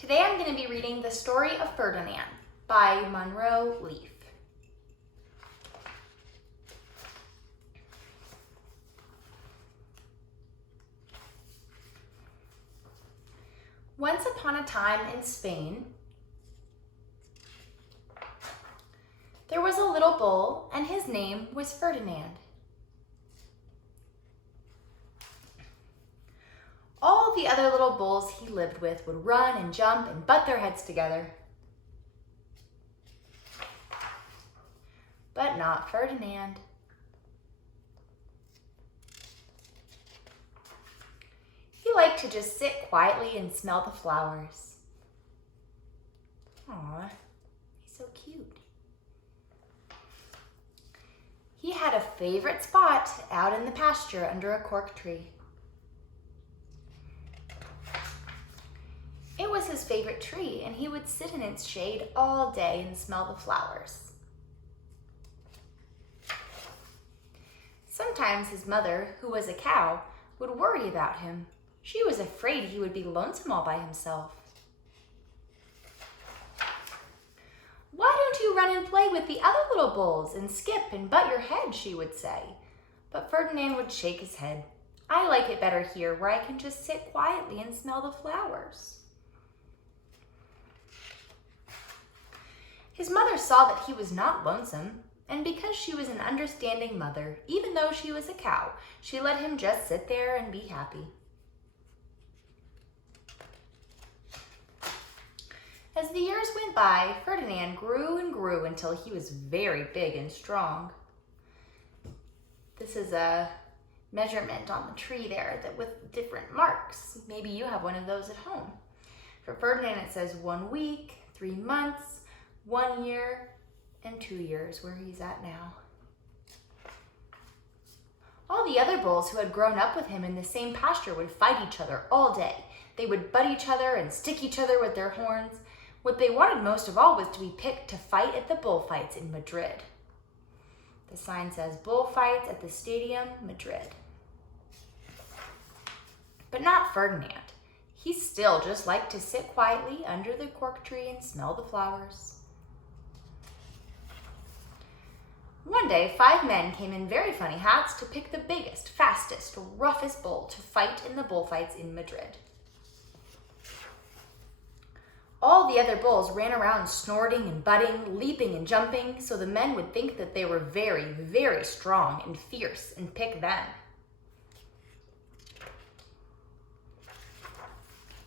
Today I'm going to be reading The Story of Ferdinand by Munro Leaf. Once upon a time in Spain, there was a little bull and his name was Ferdinand. All the other little bulls he lived with would run and jump and butt their heads together. But not Ferdinand. He liked to just sit quietly and smell the flowers. Aw, he's so cute. He had a favorite spot out in the pasture under a cork tree. It was his favorite tree, and he would sit in its shade all day and smell the flowers. Sometimes his mother, who was a cow, would worry about him. She was afraid he would be lonesome all by himself. "Why don't you run and play with the other little bulls and skip and butt your head?" she would say. But Ferdinand would shake his head. "I like it better here where I can just sit quietly and smell the flowers." His mother saw that he was not lonesome, and because she was an understanding mother, even though she was a cow, she let him just sit there and be happy. As the years went by, Ferdinand grew and grew until he was very big and strong. This is a measurement on the tree there with different marks. Maybe you have one of those at home. For Ferdinand, it says 1 week, 3 months, 1 year, and 2 years, where he's at now. All the other bulls who had grown up with him in the same pasture would fight each other all day. They would butt each other and stick each other with their horns. What they wanted most of all was to be picked to fight at the bullfights in Madrid. The sign says, "Bullfights at the Stadium, Madrid." But not Ferdinand. He still just liked to sit quietly under the cork tree and smell the flowers. One day, 5 men came in very funny hats to pick the biggest, fastest, roughest bull to fight in the bullfights in Madrid. All the other bulls ran around snorting and butting, leaping and jumping, so the men would think that they were very, very strong and fierce and pick them.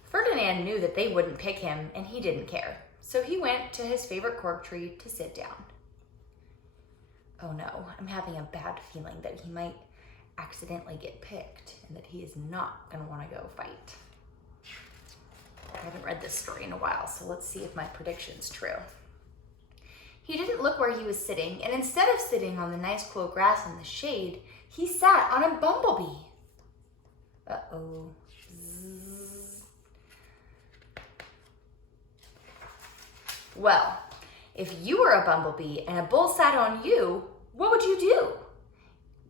Ferdinand knew that they wouldn't pick him, and he didn't care, so he went to his favorite cork tree to sit down. Oh no, I'm having a bad feeling that he might accidentally get picked and that he is not going to want to go fight. I haven't read this story in a while, so let's see if my prediction's true. He didn't look where he was sitting, and instead of sitting on the nice cool grass in the shade, he sat on a bumblebee. Uh-oh. Zzz. Well, if you were a bumblebee and a bull sat on you, what would you do?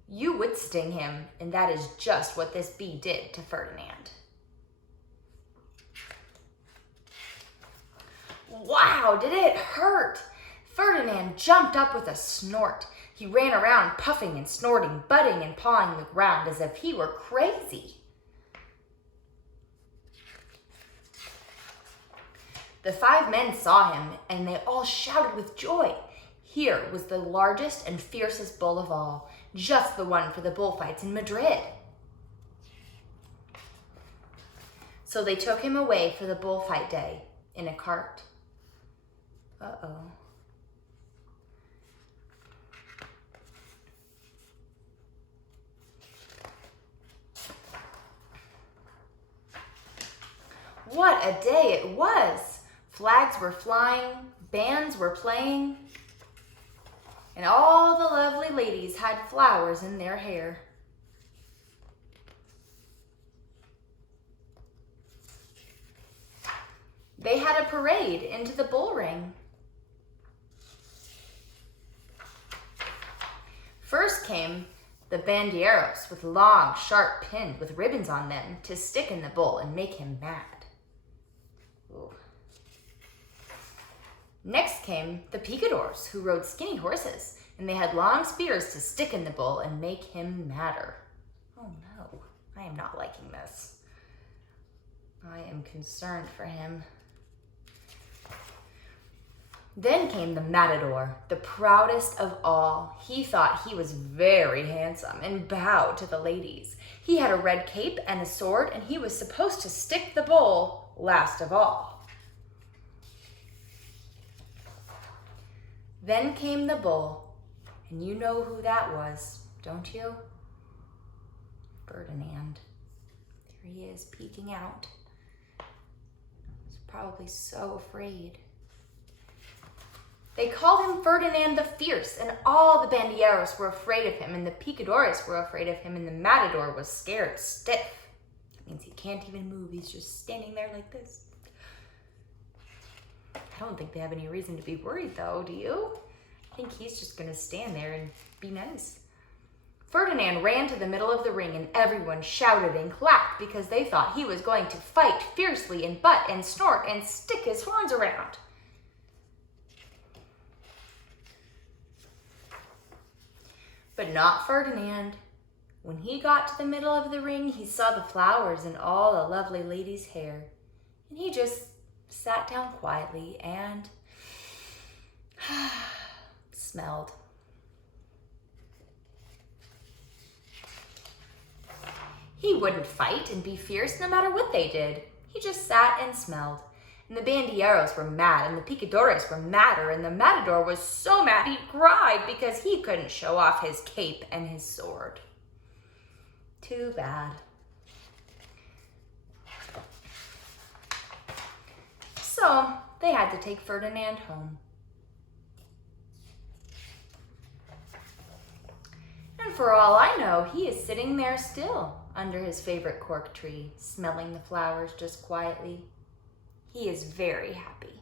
You would sting him, and that is just what this bee did to Ferdinand. Wow, did it hurt? Ferdinand jumped up with a snort. He ran around puffing and snorting, butting and pawing the ground as if he were crazy. The 5 men saw him, and they all shouted with joy. Here was the largest and fiercest bull of all, just the one for the bullfights in Madrid. So they took him away for the bullfight day in a cart. Uh-oh. What a day it was! Flags were flying, bands were playing, and all the lovely ladies had flowers in their hair. They had a parade into the bull ring. First came the bandilleros with long, sharp pins with ribbons on them to stick in the bull and make him mad. Ooh. Next came the picadors, who rode skinny horses, and they had long spears to stick in the bull and make him madder. Oh no, I am not liking this. I am concerned for him. Then came the matador, the proudest of all. He thought he was very handsome and bowed to the ladies. He had a red cape and a sword, and he was supposed to stick the bull last of all. Then came the bull, and you know who that was, don't you? Ferdinand. There he is, peeking out. He's probably so afraid. They called him Ferdinand the Fierce, and all the bandilleros were afraid of him, and the picadores were afraid of him, and the matador was scared stiff. That means he can't even move. He's just standing there like this. I don't think they have any reason to be worried, though, do you? I think he's just going to stand there and be nice. Ferdinand ran to the middle of the ring, and everyone shouted and clapped because they thought he was going to fight fiercely and butt and snort and stick his horns around. But not Ferdinand. When he got to the middle of the ring, he saw the flowers in all the lovely lady's hair. And he just sat down quietly and smelled. He wouldn't fight and be fierce no matter what they did. He just sat and smelled. And the bandilleros were mad, and the picadores were madder, and the matador was so mad he cried because he couldn't show off his cape and his sword. Too bad. So they had to take Ferdinand home. And for all I know, he is sitting there still under his favorite cork tree, smelling the flowers just quietly. He is very happy.